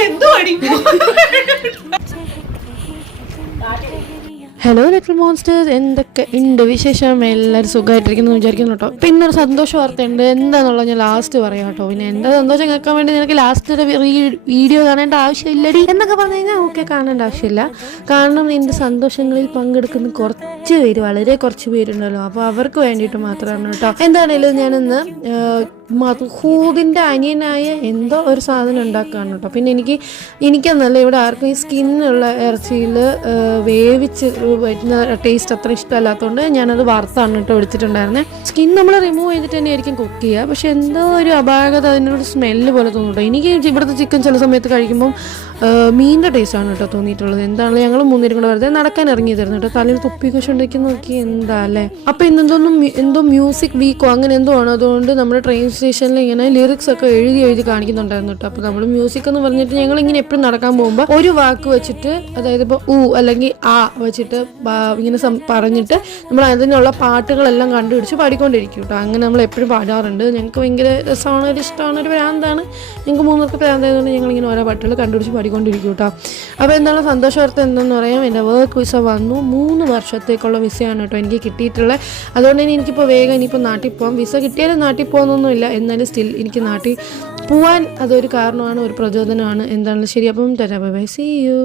എന്തോ അടി. Hello little monsters, എന്തൊക്കെ ഉണ്ട് വിശേഷം? എല്ലാവരും സുഖമായിട്ടിരിക്കുന്നു വിചാരിക്കുന്നു കേട്ടോ. പിന്നെ ഒരു സന്തോഷ വാർത്തയുണ്ട്. എന്താണെന്നുള്ളത് ഞാൻ ലാസ്റ്റ് പറയാം കേട്ടോ. പിന്നെ എൻ്റെ സന്തോഷം കേൾക്കാൻ വേണ്ടി നിനക്ക് ലാസ്റ്റ് ഒരു വീഡിയോ കാണേണ്ട ആവശ്യമില്ലടി എന്നൊക്കെ പറഞ്ഞു കഴിഞ്ഞാൽ ഓക്കെ, കാണേണ്ട ആവശ്യമില്ല. കാരണം എൻ്റെ സന്തോഷങ്ങളിൽ പങ്കെടുക്കുന്ന കുറച്ച് പേര്, വളരെ കുറച്ച് പേരുണ്ടല്ലോ, അപ്പോൾ അവർക്ക് വേണ്ടിയിട്ട് മാത്രമാണ് കേട്ടോ. എന്താണേലും ഞാനിന്ന് മധുഹൂദിൻ്റെ അനിയനായ എന്തോ ഒരു സാധനം ഉണ്ടാക്കുകയാണ് കേട്ടോ. പിന്നെ എനിക്കെന്നല്ല, ഇവിടെ ആർക്കും ഈ സ്കിന്നുള്ള ഇറച്ചിയിൽ വേവിച്ച് വരുന്ന ടേസ്റ്റ് അത്ര ഇഷ്ടമല്ലാത്തതുകൊണ്ട് ഞാനത് വറുത്താണ് കേട്ടോ എടുത്തിട്ടുണ്ടായിരുന്നത്. സ്കിൻ നമ്മൾ റിമൂവ് ചെയ്തിട്ട് തന്നെ ആയിരിക്കും കുക്ക് ചെയ്യുക. പക്ഷെ എന്തോ ഒരു അപാകത, അതിനൊരു സ്മെല്ല് പോലെ തോന്നുന്നുണ്ടോ. എനിക്ക് ഇവിടുത്തെ ചിക്കൻ ചില സമയത്ത് കഴിക്കുമ്പം മീനിൻ്റെ ടേസ്റ്റാണ് കേട്ടോ തോന്നിയിട്ടുള്ളത്. എന്താണ്, ഞങ്ങൾ മൂന്നേരും കൂടെ വെറുതെ നടക്കാൻ ഇറങ്ങിയതായിരുന്നു കേട്ടോ. തലയിൽ തൊപ്പി കൊണ്ടുവയ്ക്ക് നോക്കി, എന്താ അല്ലേ. അപ്പോൾ എന്തോ മ്യൂസിക് വീക്കോ അങ്ങനെ എന്തോ ആണ്. അതുകൊണ്ട് നമ്മുടെ ട്രെയിൻ സ്റ്റേഷനിൽ ഇങ്ങനെ ലിറിക്സ് ഒക്കെ എഴുതി കാണിക്കുന്നുണ്ടായിരുന്നു കേട്ടോ. അപ്പോൾ നമ്മൾ മ്യൂസിക് എന്ന് പറഞ്ഞിട്ട് ഞങ്ങൾ ഇങ്ങനെ എപ്പോഴും നടക്കാൻ പോകുമ്പോൾ ഒരു വാക്ക് വെച്ചിട്ട്, അതായത് ഇപ്പോൾ ഊ അല്ലെങ്കിൽ ആ വെച്ചിട്ട് ഇങ്ങനെ പറഞ്ഞിട്ട് നമ്മൾ അതിനുള്ള പാട്ടുകളെല്ലാം കണ്ടുപിടിച്ച് പാടിക്കൊണ്ടിരിക്കും കേട്ടോ. അങ്ങനെ നമ്മൾ എപ്പോഴും പാടാറുണ്ട്. ഞങ്ങൾക്ക് ഭയങ്കര രസമാണ്, ഒരു ഇഷ്ടമാണ്, ഒരു ഭ്രാന്താണ്. ഞങ്ങൾക്ക് മൂന്നർക്ക് ഭ്രാന്തായതുകൊണ്ട് ഞങ്ങളിങ്ങനെ ഓരോ പാട്ടുകൾ കണ്ടുപിടിച്ച് പാടിക്കൊണ്ടിരിക്കും കേട്ടോ. അപ്പോൾ എന്താണ് സന്തോഷ വാർത്ത എന്തെന്ന് പറയാം, എൻ്റെ വർക്ക് വിസ വന്നു. 3 വർഷത്തേക്കുള്ള വിസയാണ് കേട്ടോ എനിക്ക് കിട്ടിയിട്ടുള്ളത്. അതുകൊണ്ട് തന്നെ എനിക്കിപ്പോൾ വേഗം ഇനിയിപ്പോൾ നാട്ടിൽ പോകാം. വിസ കിട്ടിയാലും നാട്ടിൽ പോകുന്നൊന്നുമില്ല, എന്നാലും സ്റ്റിൽ എനിക്ക് നാട്ടിൽ പോകാൻ അതൊരു കാരണമാണ്, ഒരു പ്രചോദനമാണ്. എന്താണെങ്കിലും ശരി. അപ്പം tata bye bye, see U.